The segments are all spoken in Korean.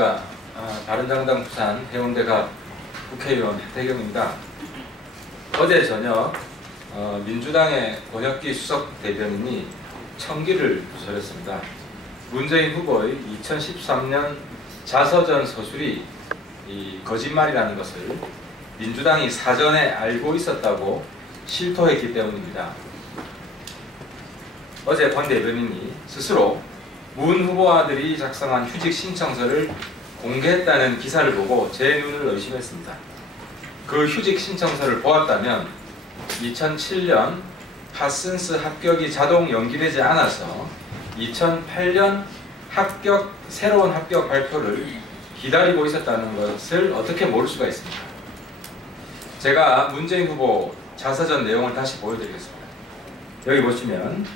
안녕하십니까. 바른정당 부산 해운대갑 국회의원 해태경입니다. 어제 저녁 민주당의 권혁기 수석 대변인이 청기를 누설했습니다. 문재인 후보의 2013년 자서전 서술이 거짓말이라는 것을 민주당이 사전에 알고 있었다고 실토했기 때문입니다. 어제 권 대변인이 스스로 문 후보아들이 작성한 휴직 신청서를 공개했다는 기사를 보고 제 눈을 의심했습니다. 그 휴직 신청서를 보았다면 2007년 파슨스 합격이 자동 연기되지 않아서 2008년 새로운 합격 발표를 기다리고 있었다는 것을 어떻게 모를 수가 있습니까? 제가 문재인 후보 자서전 내용을 다시 보여드리겠습니다. 여기 보시면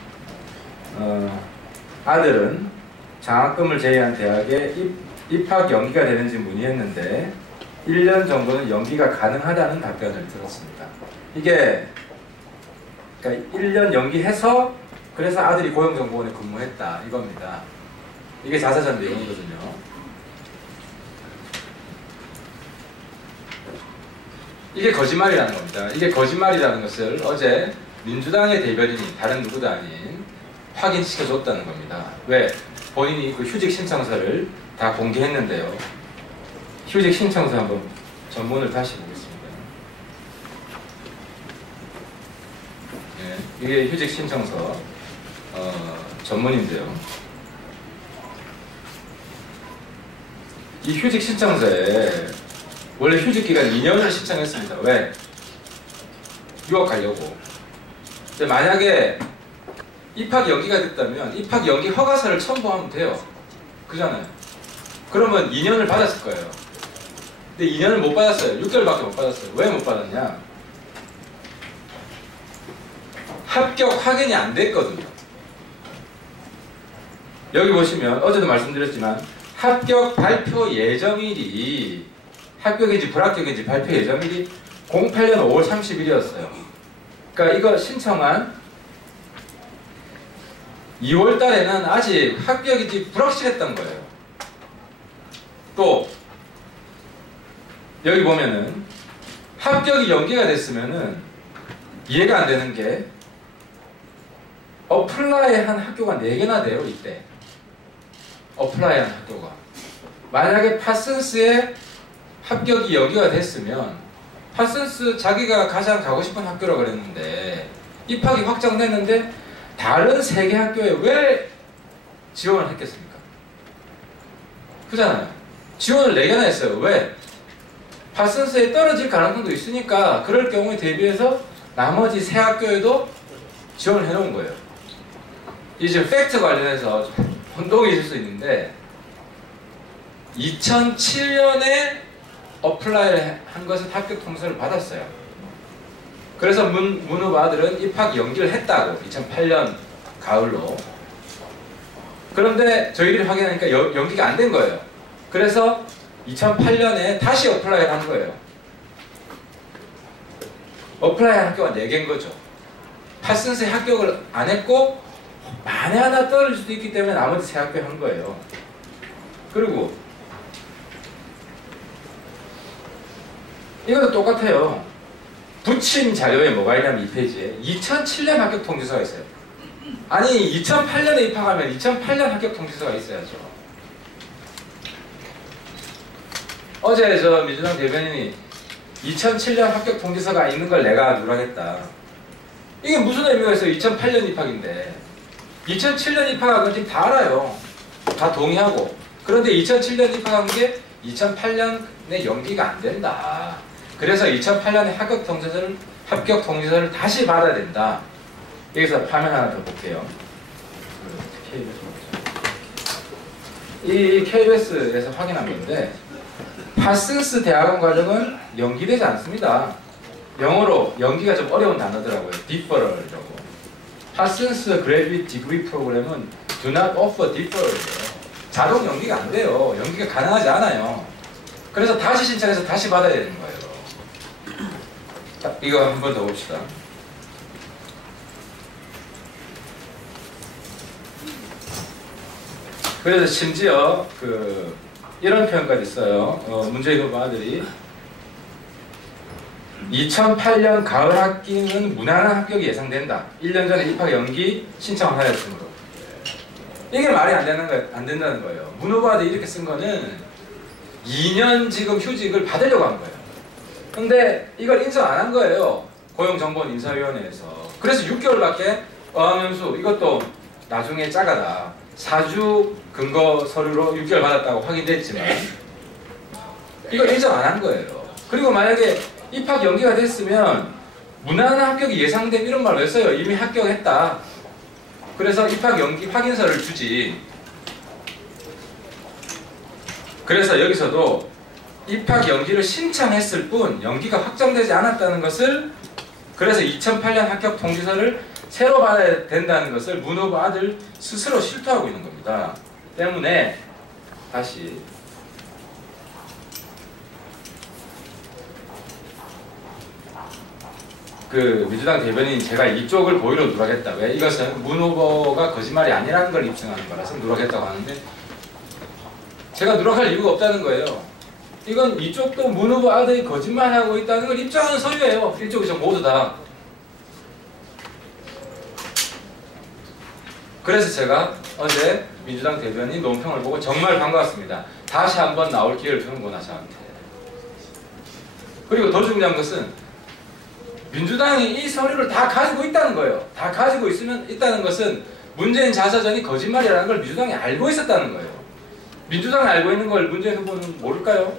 아들은 장학금을 제외한 대학에 입학 연기가 되는지 문의했는데 1년 정도는 연기가 가능하다는 답변을 들었습니다. 이게 그러니까 1년 연기해서 그래서 아들이 고용정보원에 근무했다 이겁니다. 이게 자서전 내용이거든요. 이게 거짓말이라는 겁니다. 이게 거짓말이라는 것을 어제 민주당의 대변인이 다른 누구도 아닌 확인시켜줬다는 겁니다. 왜? 본인이 그 휴직 신청서를 다 공개했는데요. 휴직 신청서 한번 전문을 다시 보겠습니다. 네, 이게 휴직 신청서 전문인데요. 이 휴직 신청서에 원래 휴직 기간 2년을 신청했습니다. 왜? 유학 가려고. 근데 만약에 입학 연기가 됐다면 입학 연기 허가서를 첨부하면 돼요. 그잖아요. 그러면 2년을 받았을 거예요. 근데 2년을 못 받았어요. 6개월밖에 못 받았어요. 왜 못 받았냐? 합격 확인이 안 됐거든요. 여기 보시면 어제도 말씀드렸지만 합격 발표 예정일이 합격인지 불합격인지 발표 예정일이 08년 5월 30일이었어요. 그러니까 이거 신청한 2월 달에는 아직 합격인지 불확실했던 거예요. 또 여기 보면은 합격이 연기가 됐으면은 이해가 안 되는 게 어플라이한 학교가 4개나 돼요. 이때 어플라이한 학교가 만약에 파슨스에 합격이 연기가 됐으면 파슨스 자기가 가장 가고 싶은 학교라고 그랬는데 입학이 확정됐는데 다른 3개 학교에 왜 지원을 했겠습니까? 그잖아요. 지원을 4개나 했어요. 왜? 파슨스에 떨어질 가능성도 있으니까 그럴 경우에 대비해서 나머지 3학교에도 지원을 해놓은 거예요. 이제 팩트 관련해서 혼동이 있을 수 있는데 2007년에 어플라이를 한 것은 합격 통지서를 받았어요. 그래서 문 후보 아들은 입학 연기를 했다고 2008년 가을로. 그런데 저희들이 확인하니까 연기가 안 된 거예요. 그래서 2008년에 다시 어플라이를 한 거예요. 어플라이한 학교가 4개인 거죠. 파슨스에 합격을 안 했고 만에 하나 떨어질 수도 있기 때문에 나머지 3학교에 한 거예요. 그리고 이것도 똑같아요. 붙인 자료에 뭐가 있냐면 이 페이지에 2007년 합격 통지서가 있어요. 아니 2008년에 입학하면 2008년 합격 통지서가 있어야죠. 어제 저 민주당 대변인이 2007년 합격 통지서가 있는 걸 내가 누락했다. 이게 무슨 의미가 있어요? 2008년 입학인데 2007년 입학한 건 지금 다 알아요. 다 동의하고. 그런데 2007년 입학한 게 2008년에 연기가 안 된다. 그래서 2008년에 합격 통지서를 다시 받아야 된다. 여기서 화면 하나 더 볼게요. 이 KBS에서 확인한 건데 파슨스 대학원 과정은 연기되지 않습니다. 영어로 연기가 좀 어려운 단어더라고요. deferral이라고. 파슨스 그래듀에이트 디그리 프로그램은 do not offer deferral이에요. 자동 연기가 안 돼요. 연기가 가능하지 않아요. 그래서 다시 신청해서 다시 받아야 되는 거예요. 자, 이거 한 번 더 봅시다. 그래서 심지어 이런 표현까지 있어요. 문재인 후보 아들이 2008년 가을 학기는 무난한 합격이 예상된다. 1년 전에 입학 연기 신청을 하였으므로. 이게 말이 안 된다는 거예요. 문 후보 아들이 이렇게 쓴 거는 2년 지금 휴직을 받으려고 한 거예요. 근데 이걸 인정 안 한 거예요. 고용정보원 인사위원회에서. 그래서 6개월밖에 어학연수 이것도 나중에 짜가다. 4주 근거 서류로 6개월 받았다고 확인됐지만 이걸 인정 안 한 거예요. 그리고 만약에 입학 연기가 됐으면 무난한 합격이 예상된 이런 말 왜 써요? 이미 합격했다. 그래서 입학 연기 확인서를 주지. 그래서 여기서도 입학 연기를 신청했을 뿐 연기가 확정되지 않았다는 것을, 그래서 2008년 합격 통지서를 새로 받아야 된다는 것을 문 후보 아들 스스로 실토하고 있는 겁니다. 때문에 다시 그 민주당 대변인 제가 이쪽을 고의로 누락했다. 왜? 이것은 문 후보가 거짓말이 아니라는 걸 입증하는 거라서 누락했다고 하는데 제가 누락할 이유가 없다는 거예요. 이건 이쪽도 문 후보 아들이 거짓말하고 있다는 걸 입증하는 서류예요. 이쪽 이쪽 모두 다. 그래서 제가 어제 민주당 대변인 논평을 보고 정말 반가웠습니다. 다시 한번 나올 기회를 주는구나 저한테. 그리고 더 중요한 것은 민주당이 이 서류를 다 가지고 있다는 거예요. 다 가지고 있다는 것은 문재인 자서전이 거짓말이라는 걸 민주당이 알고 있었다는 거예요. 민주당이 알고 있는 걸 문재인 후보는 모를까요?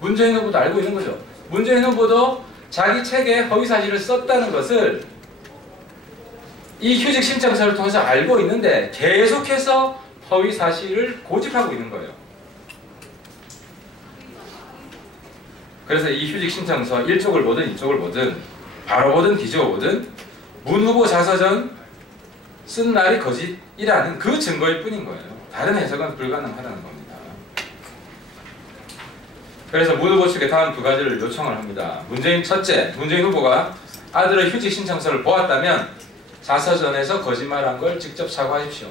문재인 후보도 알고 있는 거죠. 문재인 후보도 자기 책에 허위사실을 썼다는 것을 이 휴직 신청서를 통해서 알고 있는데 계속해서 허위사실을 고집하고 있는 거예요. 그래서 이 휴직 신청서 1쪽을 보든 2쪽을 보든 바로 보든 뒤집어 보든 문 후보 자서전 쓴 날이 거짓이라는 그 증거일 뿐인 거예요. 다른 해석은 불가능하다는 겁니다. 그래서 문 후보 측에 다음 두 가지를 요청을 합니다. 첫째, 문재인 후보가 아들의 휴직 신청서를 보았다면 자서전에서 거짓말한 걸 직접 사과하십시오.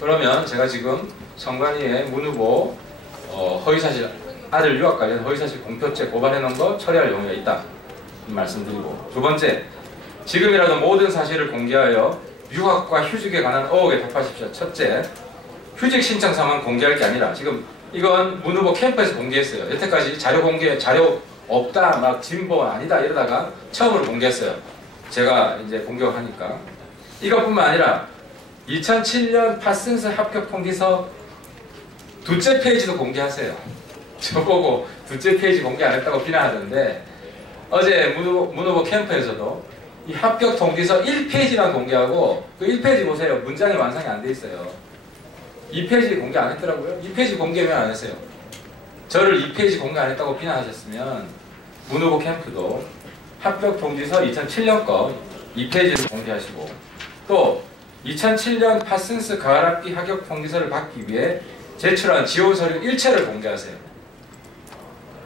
그러면 제가 지금 선관위에 문 후보 허위사실, 아들 유학 관련 허위사실 공표죄 고발해놓은 거 처리할 용의가 있다 말씀드리고, 두 번째, 지금이라도 모든 사실을 공개하여 유학과 휴직에 관한 의혹에 답하십시오. 첫째, 휴직 신청서만 공개할 게 아니라 지금 이건 문 후보 캠프에서 공개했어요. 여태까지 자료 없다, 막 진보 아니다 이러다가 처음으로 공개했어요. 제가 이제 공격하니까. 이것뿐만 아니라 2007년 파슨스 합격 통지서 둘째 페이지도 공개하세요. 저보고 둘째 페이지 공개 안 했다고 비난하던데 어제 문 후보 캠프에서도 이 합격 통지서 1페이지만 공개하고 그 1페이지 보세요. 문장이 완성이 안 돼 있어요. 2페이지 공개 안 했더라고요. 2페이지 공개 왜 안 했어요? 저를 2페이지 공개 안 했다고 비난하셨으면 문 후보 캠프도 합격 통지서 2007년 거 2페이지를 공개하시고, 또 2007년 파슨스 가을학기 합격 통지서를 받기 위해 제출한 지원 서류 일체를 공개하세요.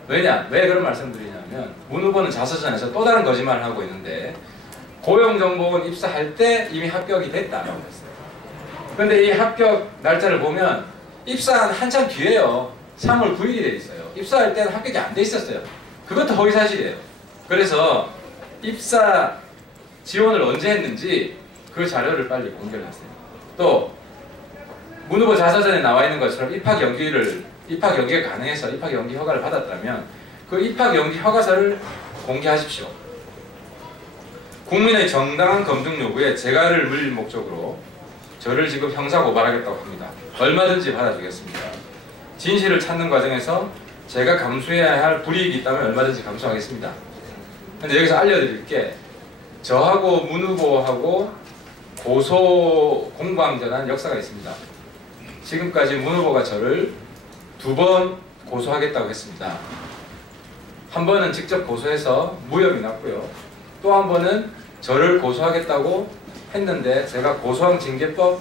왜냐? 왜 그런 말씀드리냐면 문 후보는 자서전에서 또 다른 거짓말을 하고 있는데 고용정보원 입사할 때 이미 합격이 됐다라고 했어요. 그런데 이 합격 날짜를 보면 입사한 한참 뒤에요. 3월 9일이 돼 있어요. 입사할 때는 합격이 안 돼 있었어요. 그것도 허위사실이에요. 그래서 입사 지원을 언제 했는지 그 자료를 빨리 공개를 하세요. 또 문 후보 자서전에 나와 있는 것처럼 입학 연기가 가능해서 입학 연기 허가를 받았다면 그 입학 연기 허가서를 공개하십시오. 국민의 정당한 검증 요구에 재가를 물릴 목적으로 저를 지금 형사 고발하겠다고 합니다. 얼마든지 받아주겠습니다. 진실을 찾는 과정에서 제가 감수해야 할 불이익이 있다면 얼마든지 감수하겠습니다. 근데 여기서 알려드릴 게, 저하고 문 후보하고 고소 공방전한 역사가 있습니다. 지금까지 문 후보가 저를 2번 고소하겠다고 했습니다. 한 번은 직접 고소해서 무혐의 났고요. 또 한 번은 저를 고소하겠다고 했는데 제가 고소한 징계법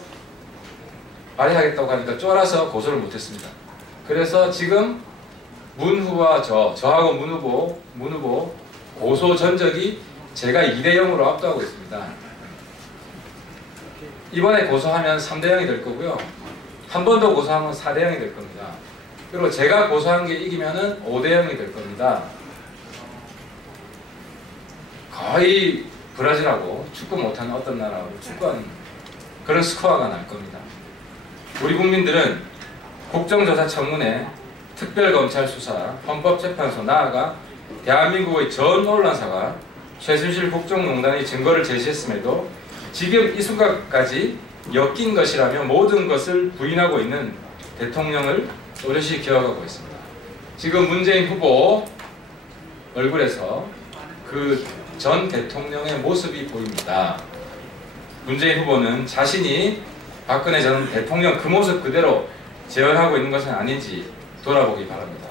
발의하겠다고 하니까 쫄아서 고소를 못했습니다. 그래서 지금 문 후보와 저하고 문 후보 고소 전적이 제가 2대0으로 압도하고 있습니다. 이번에 고소하면 3대0이 될 거고요. 한 번 더 고소하면 4대0이 될 겁니다. 그리고 제가 고소한 게 이기면은 5대 0이 될 겁니다. 거의 브라질하고 축구 못하는 어떤 나라하고 축구하는 그런 스코어가 날 겁니다. 우리 국민들은 국정조사 청문회, 특별검찰 수사, 헌법재판소 나아가 대한민국의 전 언론사가 최순실 국정농단의 증거를 제시했음에도 지금 이 순간까지 엮인 것이라며 모든 것을 부인하고 있는 대통령을 또렷이 기억하고 있습니다. 지금 문재인 후보 얼굴에서 그 전 대통령의 모습이 보입니다. 문재인 후보는 자신이 박근혜 전 대통령 그 모습 그대로 재현하고 있는 것은 아닌지 돌아보기 바랍니다.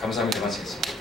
감사합니다. 마치겠습니다.